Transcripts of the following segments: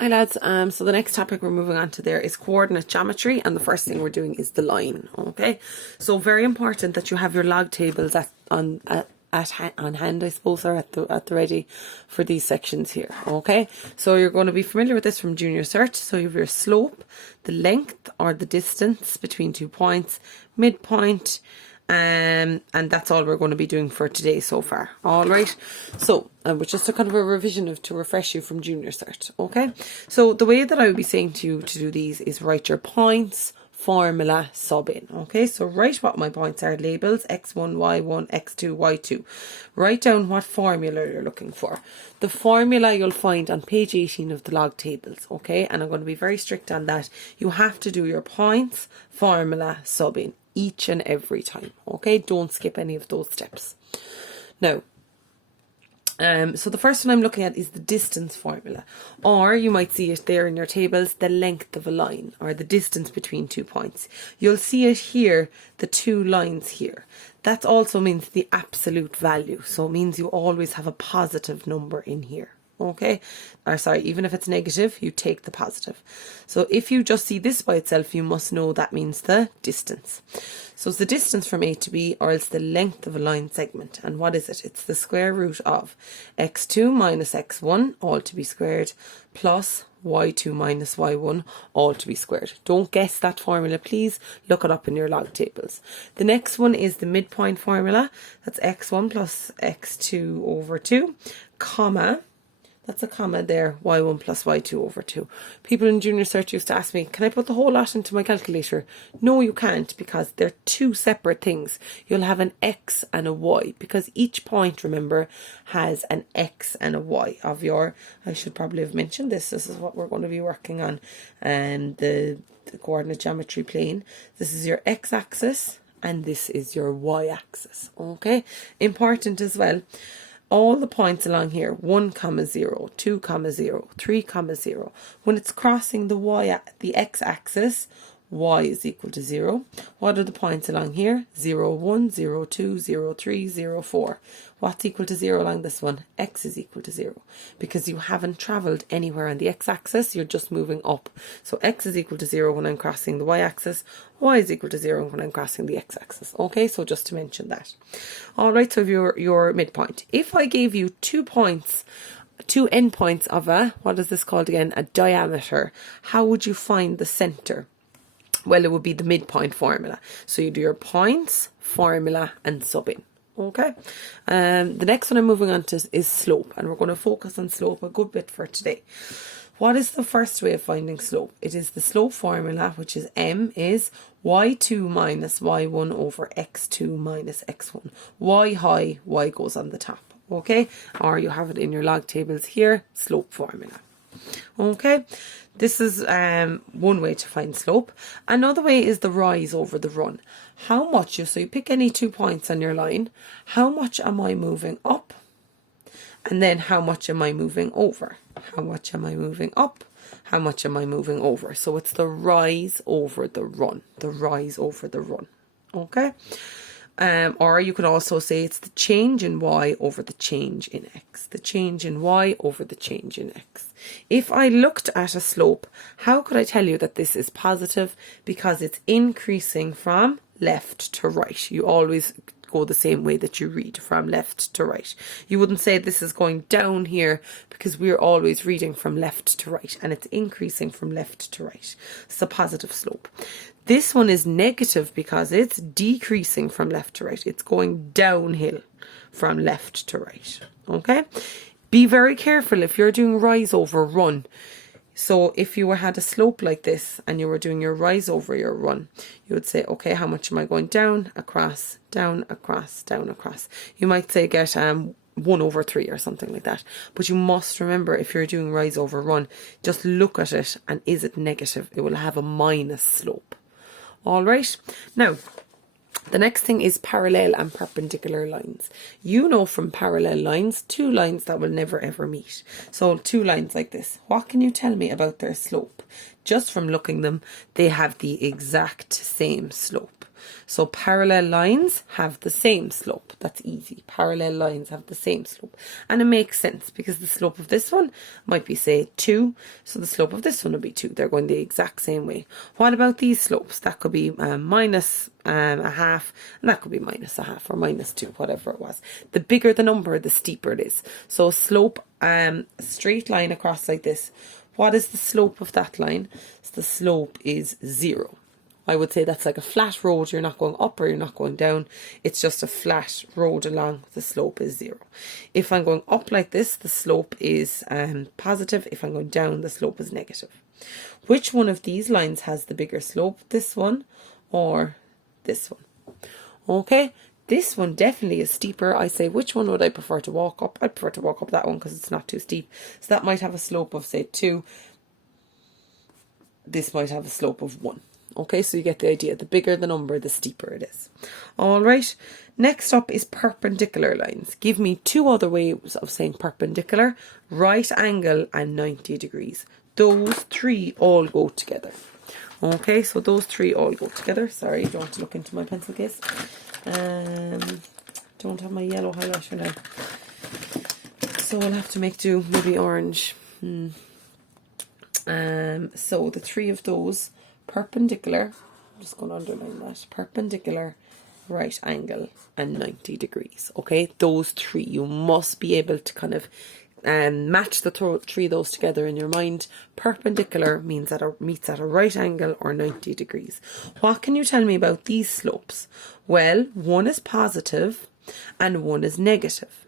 Hi lads, so the next topic we're moving on to there is coordinate geometry, and the first thing we're doing is the line, okay? So very important that you have your log tables on hand, I suppose, or at the ready for these sections here, okay? So you're going to be familiar with this from Junior Cert. So you have your slope, the length or the distance between 2 points, midpoint, and that's all we're going to be doing for today so far. All right, so which is just a kind of a revision to refresh you from Junior Cert. Okay, so the way that I would be saying to you to do these is write your points, formula, sub in. Okay, so write what my points are, labels x1, y1, x2, y2. Write down what formula you're looking for. The formula you'll find on page 18 of the log tables. Okay, and I'm going to be very strict on that. You have to do your points, formula, sub in each and every time. Okay, don't skip any of those steps. Now, so the first one I'm looking at is the distance formula, or you might see it there in your tables, the length of a line, or the distance between 2 points. You'll see it here, the 2 lines here. That also means the absolute value, so it means you always have a positive number in here. Okay, or sorry, even if it's negative, you take the positive. So if you just see this by itself, you must know that means the distance. So it's the distance from A to B, or it's the length of a line segment. And what is it? It's the square root of x2 minus x1, all to be squared, plus y2 minus y1, all to be squared. Don't guess that formula, please. Look it up in your log tables. The next one is the midpoint formula. That's x1 plus x2 over 2, comma, that's a comma there, y1 plus y2 over 2. People in Junior Cert used to ask me, can I put the whole lot into my calculator? No, you can't, because they're 2 separate things. You'll have an x and a y, because each point, remember, has an x and a y of your, I should probably have mentioned this. This is what we're going to be working on, and the coordinate geometry plane. This is your x-axis, and this is your y-axis. Okay, important as well. All the points along here, 1, 0, 2, 0, 3, 0. When it's crossing the x-axis, y is equal to 0. What are the points along here? 0, 1, 0, 2, 0, 3, 0, 4. What's equal to 0 along this one? X is equal to 0. Because you haven't travelled anywhere on the x-axis, you're just moving up. So x is equal to 0 when I'm crossing the y-axis. Y is equal to 0 when I'm crossing the x-axis. Okay, so just to mention that. Alright, so your midpoint. If I gave you 2 points, 2 endpoints of what is this called again? A diameter. How would you find the centre? Well, it would be the midpoint formula. So you do your points, formula, and sub in. Okay. The next one I'm moving on to is slope, and we're going to focus on slope a good bit for today. What is the first way of finding slope? It is the slope formula, which is m is y2 minus y1 over x2 minus x1. Y high, y goes on the top. Okay, or you have it in your log tables here, slope formula. Okay, this is one way to find slope. Another way is the rise over the run. How much, so you pick any 2 points on your line, how much am I moving up? And then how much am I moving over? How much am I moving up? How much am I moving over? So it's the rise over the run. The rise over the run. Okay? Or you could also say it's the change in y over the change in x. The change in y over the change in x. If I looked at a slope, how could I tell you that this is positive? Because it's increasing from left to right. You always go the same way that you read, from left to right. You wouldn't say this is going down here, because we're always reading from left to right, and it's increasing from left to right. It's a positive slope. This one is negative because it's decreasing from left to right. It's going downhill from left to right. Okay? Be very careful if you're doing rise over run. So if you had a slope like this and you were doing your rise over your run, you would say, okay, how much am I going down, across, down, across, down, across? You might say get 1 over 3 or something like that. But you must remember, if you're doing rise over run, just look at it, and is it negative? It will have a minus slope. All right. Now, the next thing is parallel and perpendicular lines. You know from parallel lines, 2 lines that will never ever meet. So 2 lines like this. What can you tell me about their slope? Just from looking them, they have the exact same slope. So parallel lines have the same slope. That's easy. Parallel lines have the same slope. And it makes sense because the slope of this one might be, say, 2. So the slope of this one will be 2. They're going the exact same way. What about these slopes? That could be minus a half, and that could be minus a half or minus 2, whatever it was. The bigger the number, the steeper it is. So slope, straight line across like this. What is the slope of that line? So the slope is 0. I would say that's like a flat road. You're not going up or you're not going down. It's just a flat road along. The slope is 0. If I'm going up like this, the slope is positive. If I'm going down, the slope is negative. Which one of these lines has the bigger slope? This one or this one? Okay. This one definitely is steeper. I say, which one would I prefer to walk up? I'd prefer to walk up that one because it's not too steep. So that might have a slope of, say, 2. This might have a slope of 1. Okay, so you get the idea. The bigger the number, the steeper it is. All right. Next up is perpendicular lines. Give me 2 other ways of saying perpendicular: right angle and 90 degrees. Those 3 all go together. Okay, so those 3 all go together. Sorry, don't want to look into my pencil case. Don't have my yellow highlighter now, so we'll have to make do maybe orange. So the 3 of those perpendicular, I'm just going to underline that, perpendicular, right angle and 90 degrees. Okay, those 3 you must be able to kind of match the 3 of those together in your mind. Perpendicular means that it meets at a right angle or 90 degrees. What can you tell me about these slopes? Well, one is positive and one is negative.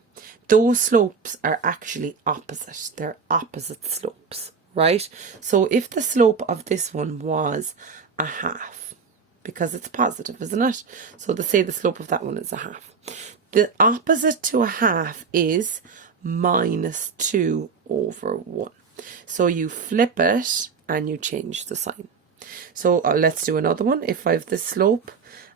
Those slopes are actually opposite. They're opposite slopes, right? So if the slope of this one was a half, because it's positive, isn't it? So say the slope of that one is a half. The opposite to a half is minus 2 over 1. So you flip it and you change the sign. So let's do another one. If I have this slope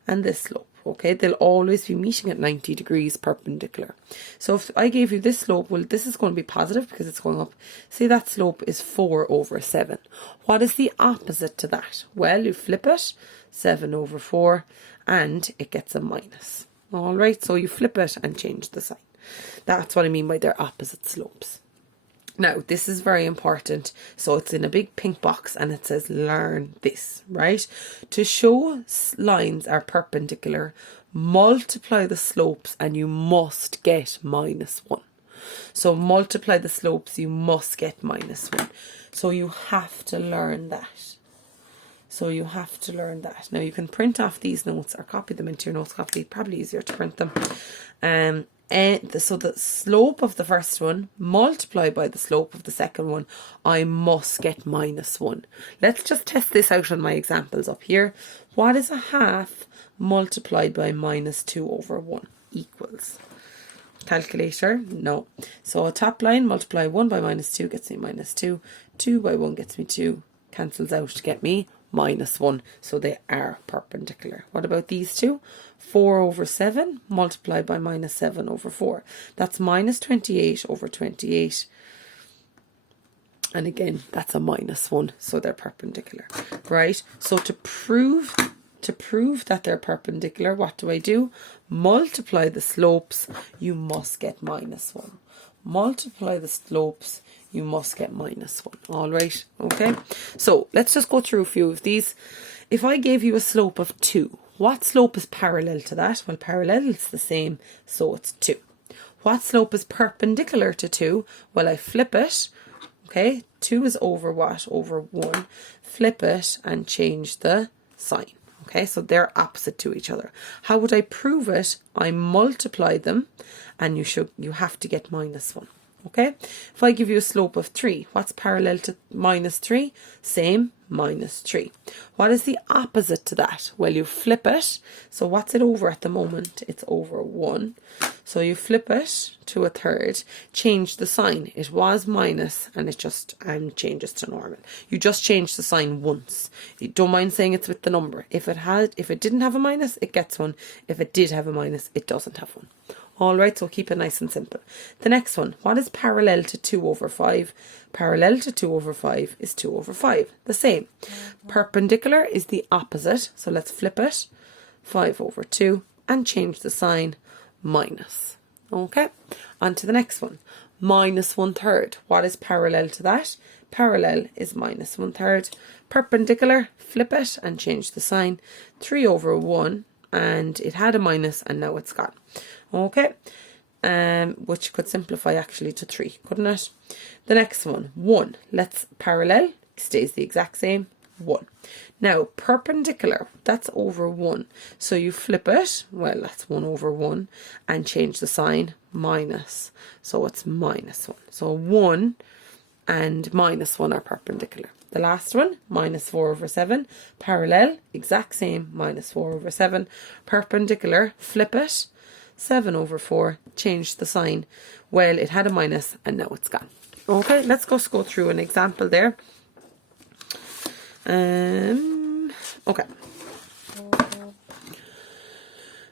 and this slope, okay, they'll always be meeting at 90 degrees perpendicular. So if I gave you this slope, well, this is going to be positive because it's going up. Say that slope is 4 over 7. What is the opposite to that? Well, you flip it, 7 over 4, and it gets a minus. All right, so you flip it and change the sign. That's what I mean by they're opposite slopes. Now, this is very important. So it's in a big pink box and it says learn this, right? To show lines are perpendicular, multiply the slopes and you must get minus 1. So multiply the slopes, you must get minus 1. So you have to learn that. Now you can print off these notes or copy them into your notes copy. Probably easier to print them. So the slope of the first one multiplied by the slope of the second one, I must get minus 1. Let's just test this out on my examples up here. What is a half multiplied by minus 2 over 1 equals? Calculator? No. So a top line, multiply 1 by minus 2 gets me minus 2. 2 by 1 gets me 2. Cancels out to get me minus 1. So they are perpendicular. What about these two? 4 over 7 multiplied by minus 7 over 4. That's minus 28 over 28. And again, that's a minus 1. So they're perpendicular, right? So to prove that they're perpendicular, what do? Multiply the slopes, you must get minus 1. Multiply the slopes, you must get minus 1. All right, okay. So let's just go through a few of these. If I gave you a slope of 2, what slope is parallel to that? Well, parallel is the same, so it's 2. What slope is perpendicular to 2? Well, I flip it. Okay, 2 is over what? Over 1. Flip it and change the sign. Okay, so they're opposite to each other. How would I prove it? I multiply them and you have to get minus 1. Okay, if I give you a slope of 3, what's parallel to minus 3? Same, minus 3. What is the opposite to that? Well, you flip it. So what's it over at the moment? It's over 1. So you flip it to a third, change the sign. It was minus and it just changes to normal. You just change the sign once. You don't mind saying it's with the number. If it didn't have a minus, it gets 1. If it did have a minus, it doesn't have 1. All right, so keep it nice and simple. The next one, what is parallel to 2 over 5? Parallel to 2 over 5 is 2 over 5. The same. Perpendicular is the opposite. So let's flip it. 5 over 2, and change the sign, minus. Okay, on to the next one. Minus 1/3. What is parallel to that? Parallel is minus 1/3. Perpendicular, flip it and change the sign. 3 over 1, and it had a minus and now it's gone. Okay, which could simplify actually to 3, couldn't it? The next one, 1. Let's parallel, stays the exact same, 1. Now, perpendicular, that's over 1. So you flip it, well, that's 1 over 1, and change the sign, minus. So it's minus 1. So 1 and minus 1 are perpendicular. The last one, minus 4 over 7. Parallel, exact same, minus 4 over 7. Perpendicular, flip it, 7 over 4, change the sign. Well, it had a minus and now it's gone. Okay, let's just go through an example there. Okay.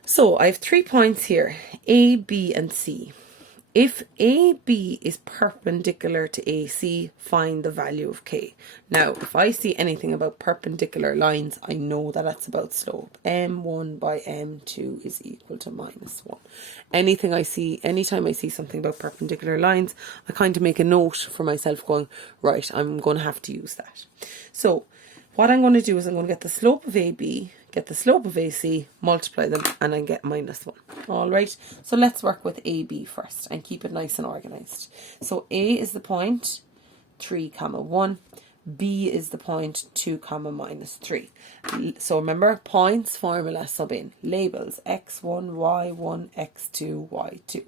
So I have 3 points here, A, B, and C. If AB is perpendicular to AC, find the value of K. Now, if I see anything about perpendicular lines, I know that that's about slope. M1 by M2 is equal to minus 1. Anytime I see something about perpendicular lines, I kind of make a note for myself going, right, I'm going to have to use that. So, what I'm going to do is I'm going to get the slope of AB, get the slope of AC, multiply them, and I get minus 1. Alright, so let's work with AB first and keep it nice and organised. So A is the point 3, 1. B is the point 2, minus 3. So remember, points, formula, sub in. Labels, x1, y1, x2, y2.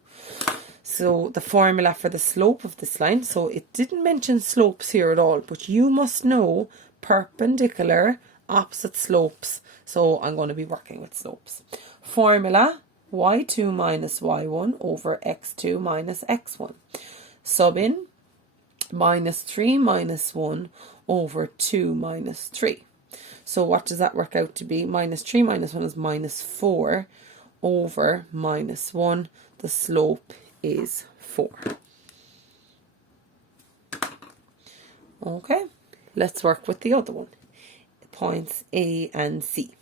So the formula for the slope of this line, so it didn't mention slopes here at all, but you must know perpendicular, opposite slopes. So I'm going to be working with slopes. Formula, y2 minus y1 over x2 minus x1. Sub in, minus 3 minus 1 over 2 minus 3. So what does that work out to be? Minus 3 minus 1 is minus 4 over minus 1. The slope is 4. Okay, let's work with the other one. Points A and C.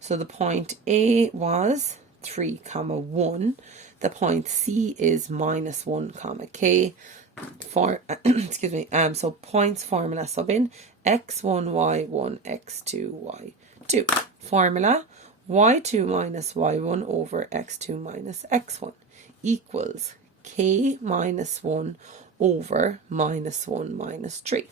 So the point A was 3, 1. The point C is minus 1, K. Excuse me. So points formula sub in x1, y1, x2, y2. Formula y2 minus y1 over x2 minus x1 equals k minus 1 over minus 1 minus 3.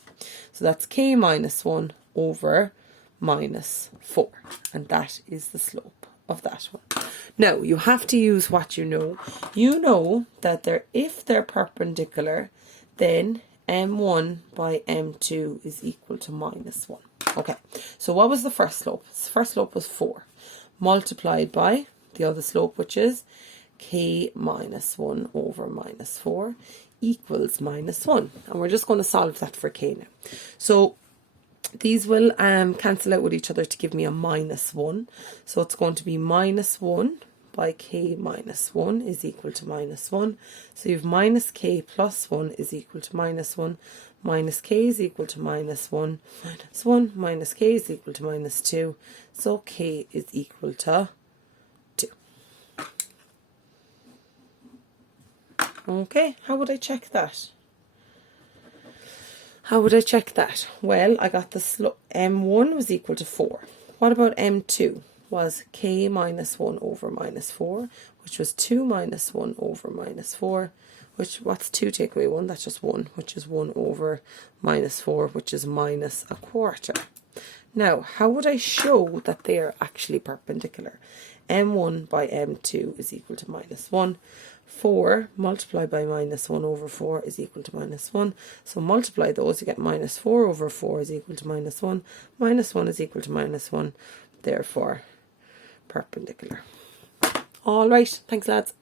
So that's k minus 1 over minus 4, and that is the slope of that one. Now you have to use what you know. You know that if they're perpendicular, then m1 by m2 is equal to minus 1. Okay, so what was the first slope? The first slope was 4 multiplied by the other slope, which is k minus 1 over minus 4 equals minus 1, and we're just going to solve that for k now. So these will cancel out with each other to give me a minus 1. So it's going to be minus 1 by k minus 1 is equal to minus 1. So you have minus k plus 1 is equal to minus 1. Minus k is equal to minus 1. Minus 1 minus k is equal to minus 2. So k is equal to 2. Okay, how would I check that? How would I check that? Well, I got the slope. M1 was equal to 4. What about M2? Was k minus 1 over minus 4, which was 2 minus 1 over minus 4, what's 2 take away 1? That's just 1, which is 1 over minus 4, which is minus a quarter. Now, how would I show that they are actually perpendicular? M1 by M2 is equal to minus 1. 4 multiplied by minus 1 over 4 is equal to minus 1. So multiply those, you get minus 4 over 4 is equal to minus 1. Minus 1 is equal to minus 1. Therefore, perpendicular. All right, thanks lads.